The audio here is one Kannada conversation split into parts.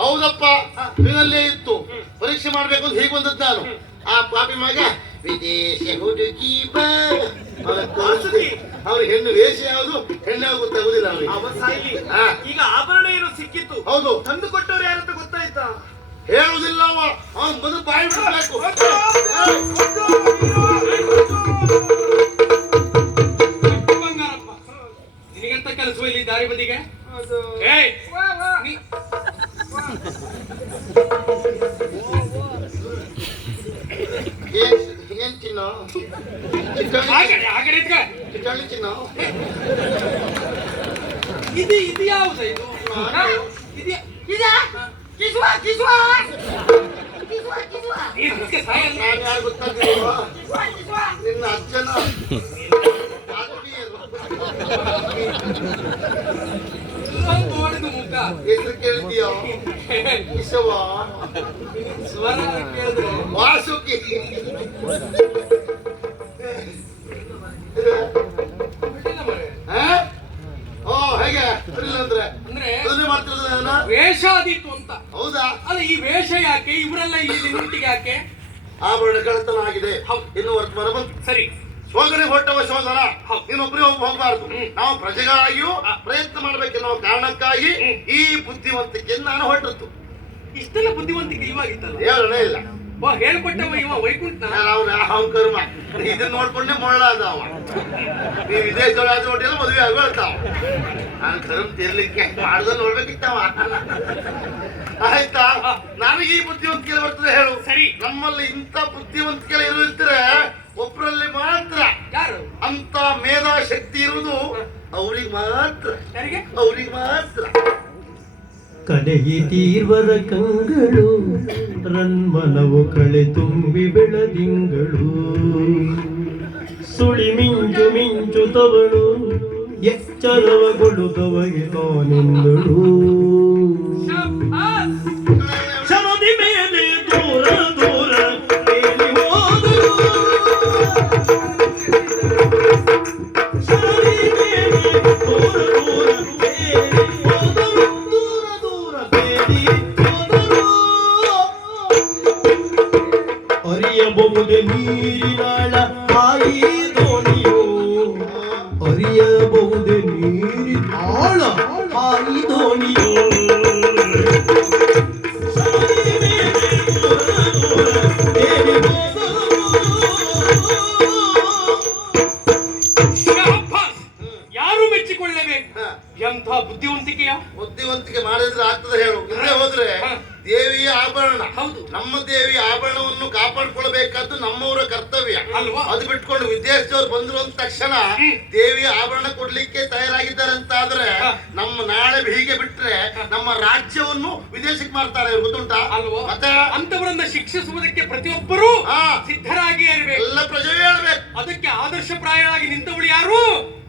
ಹೌದಪ್ಪ ನಿನ್ನಲ್ಲೇ ಇತ್ತು. ಪರೀಕ್ಷೆ ಮಾಡ್ಬೇಕು ಅಂತ ಹೇಗೆ ಬಂದದ್ದು ನಾನು? ಆ ಪಾಪಿ ಮಗ ವಿದೇಶ ಹುಡುಗಿ. ಅವ್ರ ಹೆಣ್ಣು ವೇಷ ಯಾವುದು? ಹೆಣ್ಣು ಯಾವ ಗೊತ್ತಾಗುದಿಲ್ಲ. ಈಗ ಆಭರಣ ಏನು ಸಿಕ್ಕಿತ್ತು? ಹೌದು. ತಂದು ಕೊಟ್ಟವ್ರು ಯಾರಂತ ಗೊತ್ತಾಯ್ತಾ? ಹೇಳುವುದಿಲ್ಲ ಅವ. ಅವನ್ ಬಂದು ಬಾಯಿ ಬಿಡಬೇಕು ಏನ್ ಚಿನ್ನ ಕಡೆ ಚಿನ್ನ ಇದು ಇದು ಯಾವುದು ಇದು? ಇದು ನಿನ್ನ ಅಜ್ಜನ ಕಿಶವ ಸ್ವರ ಕೇಳಿದ್ರೆ ವಾಸುಕಿ ಹೇಗೆ ಇಲ್ಲ ಅಂದ್ರೆ ಅಂದ್ರೆ ವೇಷ ಆದೀತು ಅಂತ. ಹೌದಾ? ಅಲ್ಲ ಈ ವೇಷ ಯಾಕೆ? ಇವರೆಲ್ಲ ಇಲ್ಲಿ ನಿಂತಿಗೆ ಯಾಕೆ? ಆಭರಣ ಕಳ್ಳತನ ಆಗಿದೆ. ಇನ್ನು ವರ್ತಮಾನ ಬಂತು ಸರಿ. ಶೋಧನೆ ಹೊಟ್ಟವ ಶೋಧನ. ನೀನೊಬ್ಬರೇ ಹೋಗಿ ಹೋಗಬಾರ್ದು. ನಾವು ಪ್ರಜೆಗಳಾಗಿಯೂ. ಪ್ರಯತ್ನ ಮಾಡಬೇಕೆನ್ನುವ ಕಾರಣಕ್ಕಾಗಿ ಈ ಬುದ್ಧಿವಂತಿಕೆಯನ್ನು ನಾನು ಹೊರಟದ್ದು. ಇಷ್ಟೆಲ್ಲ ಬುದ್ಧಿವಂತಿಕೆ ಇವಾಗಿತ್ತಲ್ಲ ಹೇಳೋಣ ಇಲ್ಲ. ಹೇಳ್ಕೊಟ್ಟವ ಇವ ವೈಕುಂಠ ಅವ್ರ ಅವನ? ಕರ್ಮ ಇದನ್ನ ನೋಡ್ಕೊಂಡೆ ಮೊಳ್ಳಾದ ಅವ ನೀವು ವಿದೇಶದೊಳಗೆ ನೋಡಿಲ್ಲ ಮದುವೆ ಆಗಿ ಹೇಳ್ತಾವ ನಾನು ಕರ್ಮ ತಿರ್ಲಿಕ್ಕೆ ಮಾಡ್ದ ನೋಡ್ಬೇಕಿತ್ತವ ಆಯ್ತಾ? ನನಗೆ ಈ ಬುದ್ಧಿವಂತಿಕೆ ಬರ್ತದೆ ಹೇಳು. ಸರಿ. ನಮ್ಮಲ್ಲಿ ಇಂಥ ಬುದ್ಧಿವಂತಿಕೆ ಇರುತ್ತೆ ಒಬ್ಬರಲ್ಲಿ ಮಾತ್ರ ಮೇಧಾಶಕ್ತಿ ಇರುವುದು ಅವಳಿಗೆ ಮಾತ್ರ. ಅವಳಿಗೆ ಮಾತ್ರ. ತೀರ್ವರ ಕಂಗಳು ರನ್ಮನವು ಕಳೆ ತುಂಬಿ ಬೆಳದಿಂಗಳು. ಸುಳಿ ಮಿಂಚು ಮಿಂಚುತವಳು ಎಚ್ಚರವಗೊಳ್ಳುತ್ತವಗೆ ತಾನೆಂದಳು. ಅರಿಯಬಹುದೇ ನೀರಿನಾಳ ತಾಯಿ ದೋಣಿಯೋ ಅರಿಯಬಹುದು ನೀರಿನಾಳ ತಾಯಿ ದೋಣಿಯೋ ಬುದ್ಧಿವಂತಿಕೆಯ? ಬುದ್ಧಿವಂತಿಕೆ ಮಾಡಿದ್ರೆ ಆಗ್ತದೆ ಹೇಳು. ಇಲ್ಲೇ ಹೋದ್ರೆ. ದೇವಿಯ ಆಭರಣ. ಹೌದು. ನಮ್ಮ ದೇವಿಯ ಆಭರಣವನ್ನು ಕಾಪಾಡ್ಕೊಳ್ಬೇಕಾದ್ದು ನಮ್ಮವರ ಕರ್ತವ್ಯ. ಅಲ್ವಾ? ಅದು ಬಿಟ್ಕೊಂಡು ವಿದೇಶದವ್ರು ಬಂದ್ರು ಅಂದ ತಕ್ಷಣ. ದೇವಿಯ ಆಭರಣ ಕೊಡ್ಲಿಕ್ಕೆ ತಯಾರಾಗಿದ್ದಾರೆ ಅಂತ ಆದ್ರೆ ನಮ್ಮ ನಾಳೆ ಹೀಗೆ ಬಿಟ್ರೆ ನಮ್ಮ ರಾಜ್ಯವನ್ನು ವಿದೇಶಕ್ಕೆ ಮಾಡ್ತಾರೆ ಗೊತ್ತುಂಟಾ? ಅಲ್ವಾ? ಮತ್ತೆ? ಅಂತವರನ್ನ ಶಿಕ್ಷಿಸುವುದಕ್ಕೆ ಪ್ರತಿಯೊಬ್ಬರೂ. ಸಿದ್ಧರಾಗಿ ಎಲ್ಲ ಪ್ರಜೆ ಹೇಳ್ಬೇಕು. ಅದಕ್ಕೆ ಆದರ್ಶಪ್ರಾಯರಾಗಿ ನಿಂತವಳು ಯಾರು?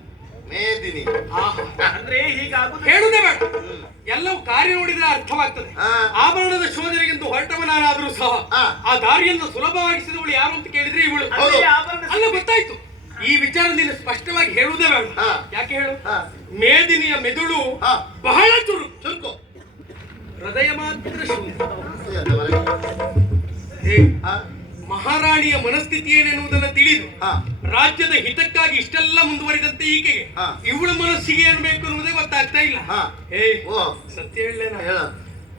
ಮೇದಿನಿ. ಆಹಾ. ಅಂದ್ರೆ ಹೀಗಾಗುದು ಹೇಳುದೇ ಬೇಡ. ಎಲ್ಲವೂ ಕಾರ್ಯ ನೋಡಿದ್ರೆ ಅರ್ಥವಾಗ್ತದೆ. ಆಭರಣದ ಶೋಧನೆಗಿಂತ ಹೊರಟವನಾರಾದರೂ ಸಹ. ಆ ದಾರಿಯನ್ನು ಸುಲಭವಾಗಿಸಿದವಳು ಯಾರು ಅಂತ ಕೇಳಿದ್ರೆ ಇವಳು. ಅಲ್ಲ ಗೊತ್ತಾಯ್ತು. ಈ ವಿಚಾರ ನೀನು ಸ್ಪಷ್ಟವಾಗಿ ಹೇಳುವುದೇ ಬೇಡ. ಹಾ. ಯಾಕೆ ಹೇಳು? ಹಾ. ಮೇದಿನಿಯ ಮೆದುಳು ಹಾ. ಬಹಳ ಚುರು. ಚುರುಕು. ಹೃದಯ ಮಾತ್ರ ಶೂನ್ಯ. ಮಹಾರಾಣಿಯ ಮನಸ್ಥಿತಿ ಏನೆನ್ನುವುದನ್ನು ತಿಳಿದು ಹಾ, ರಾಜ್ಯದ ಹಿತಕ್ಕಾಗಿ ಇಷ್ಟೆಲ್ಲ ಮುಂದುವರಿದಂತೆ ಈಕೆಗೆ ಹಾ. ಇವಳ ಮನಸ್ಸಿಗೆ ಏನ್ ಬೇಕು ಅನ್ನೋದೇ ಗೊತ್ತಾಗ್ತಾ ಇಲ್ಲ ಹಾ. ಹೇ ಓ ಸತ್ಯ ಹೇಳ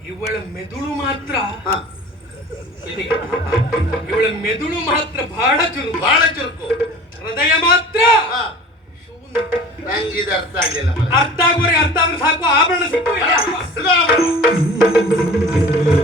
ಇವಳ ಮೆದುಳು ಮಾತ್ರ ಹಾ? ಇವಳ ಮೆದುಳು ಮಾತ್ರ ಬಹಳ ಚುರುಕು ಬಹಳ ಚುರುಕು ಹೃದಯ ಮಾತ್ರ ಹಾ, ಶೂನ್ಯ. ನಂಗೆ ಇದು ಅರ್ಥ ಆಗ್ಲಿಲ್ಲ ಮರೆ. ಅರ್ಥ ಆಗುವವರೆಗೆ ಅರ್ಥ ಆದ್ರೆ ಸಾಕು ಆಭರಣ ಸಿಕ್ಕು ಇದು ಆಭರಣ.